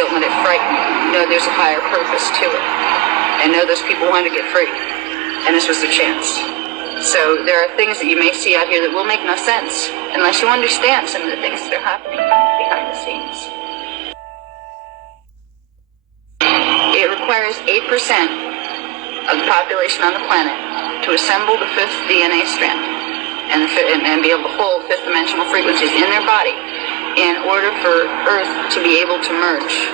Don't let it frighten you. Know there's a higher purpose to it. And know those people want to get free. And this was the chance. So there are things that you may see out here that will make no sense unless you understand some of the things that are happening behind the scenes. It requires 8% of the population on the planet to assemble the fifth DNA strand and be able to hold fifth dimensional frequencies in their body in order for Earth to be able to merge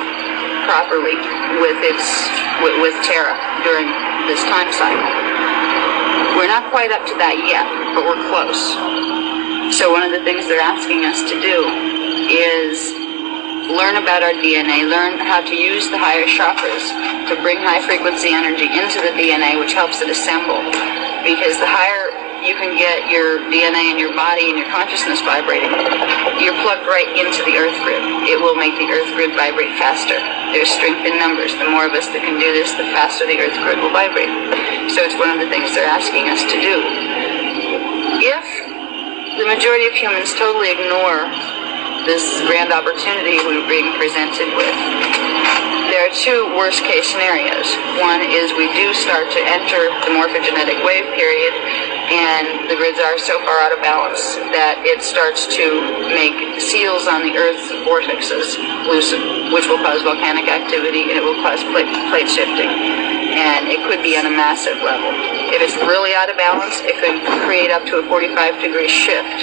properly with Terra during this time cycle. We're not quite up to that yet, but we're close. So one of the things they're asking us to do is learn about our DNA, learn how to use the higher chakras to bring high frequency energy into the DNA, which helps it assemble. Because the higher you can get your DNA in your body and your consciousness vibrating, you're plugged right into the Earth grid. It will make the Earth grid vibrate faster. There's strength in numbers. The more of us that can do this, the faster the Earth grid will vibrate. So it's one of the things they're asking us to do. If the majority of humans totally ignore this grand opportunity we're being presented with, there are two worst-case scenarios. One is we do start to enter the morphogenetic wave period, and the grids are so far out of balance that it starts to make seals on the Earth's vortexes loosen, which will cause volcanic activity, and it will cause plate shifting. And it could be on a massive level. If it's really out of balance, it could create up to a 45-degree shift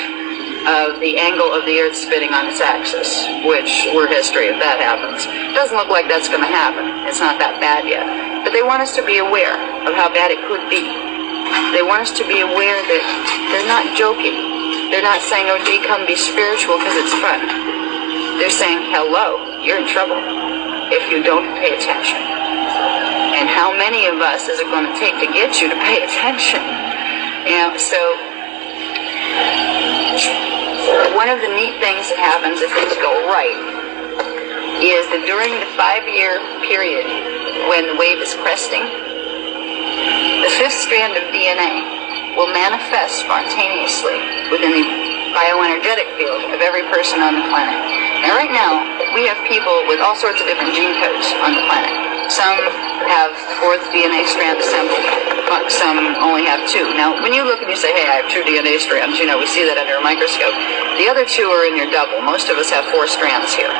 of the angle of the Earth spinning on its axis, which we're history if that happens. It doesn't look like that's going to happen. It's not that bad yet. But they want us to be aware of how bad it could be. They want us to be aware that they're not joking. They're not saying, oh, gee, come be spiritual because it's fun. They're saying, hello, you're in trouble if you don't pay attention. And how many of us is it going to take to get you to pay attention? So one of the neat things that happens if things go right is that during the 5-year period when the wave is cresting, the fifth strand of DNA will manifest spontaneously within the bioenergetic field of every person on the planet. Now right now, we have people with all sorts of different gene codes on the planet. Some have the fourth DNA strand assembled, some only have 2. Now, when you look and you say, hey, I have 2 DNA strands, we see that under a microscope. The other 2 are in your double. Most of us have 4 strands here.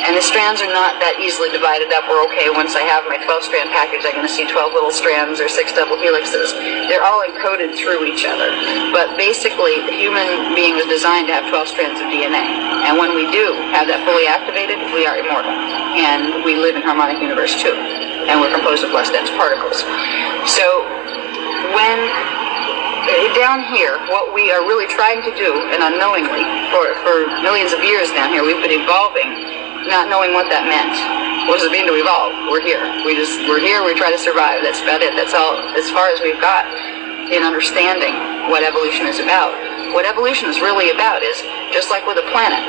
And the strands are not that easily divided up. We're okay, once I have my 12-strand package, I'm going to see 12 little strands or 6 double helixes. They're all encoded through each other. But basically, the human being was designed to have 12 strands of DNA. And when we do have that fully activated, we are immortal. And we live in harmonic universe too. And we're composed of less dense particles. So when down here, what we are really trying to do, and unknowingly, for millions of years down here, we've been evolving, not knowing what that meant. What does it mean to evolve? We're here. We're here, we try to survive. That's about it. That's all, as far as we've got in understanding what evolution is about. What evolution is really about is, just like with a planet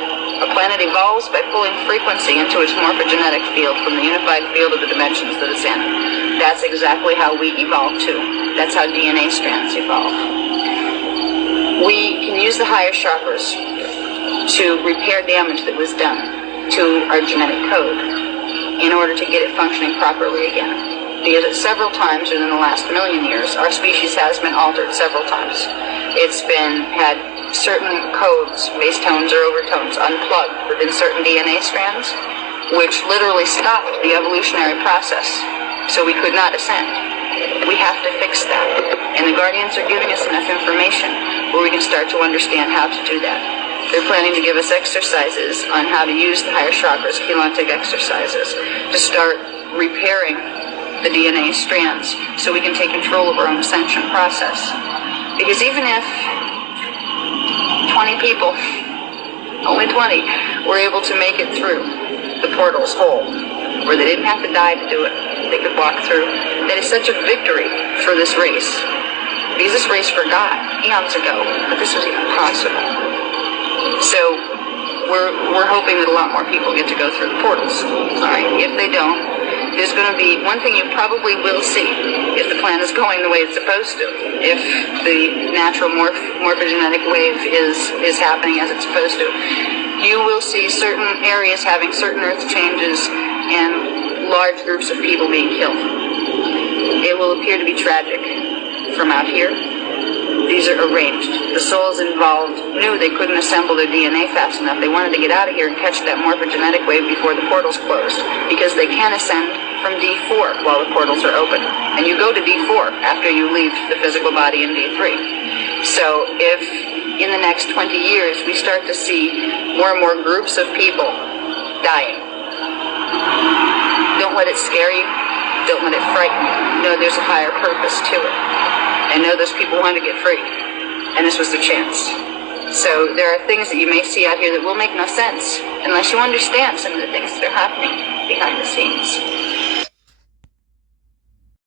evolves by pulling frequency into its morphogenetic field from the unified field of the dimensions that it's in. That's exactly how we evolve too. That's how DNA strands evolve. We can use the higher chakras to repair damage that was done to our genetic code in order to get it functioning properly again. Because several times within the last million years, our species has been altered several times. It's had certain codes, base tones or overtones, unplugged within certain DNA strands, which literally stopped the evolutionary process, so we could not ascend. We have to fix that. And the Guardians are giving us enough information where we can start to understand how to do that. They're planning to give us exercises on how to use the higher chakras, chelantic exercises, to start repairing the DNA strands so we can take control of our own ascension process. Because even if 20 people, only 20, were able to make it through the portals whole, where they didn't have to die to do it, they could walk through, that is such a victory for this race. Because this race forgot eons ago that this was even possible. So we're hoping that a lot more people get to go through the portals. All right. If they don't, there's going to be one thing you probably will see if the plan is going the way it's supposed to. If the natural morphogenetic wave is happening as it's supposed to, you will see certain areas having certain earth changes and large groups of people being killed. It will appear to be tragic from out here. These are arranged. The souls involved knew they couldn't assemble their DNA fast enough. They wanted to get out of here and catch that morphogenetic wave before the portals closed, because they can ascend from D4 while the portals are open. And you go to D4 after you leave the physical body in D3. So if in the next 20 years we start to see more and more groups of people dying, don't let it scare you. Don't let it frighten you. Know there's a higher purpose to it. And know those people wanted to get free. And this was the chance. So there are things that you may see out here that will make no sense unless you understand some of the things that are happening behind the scenes.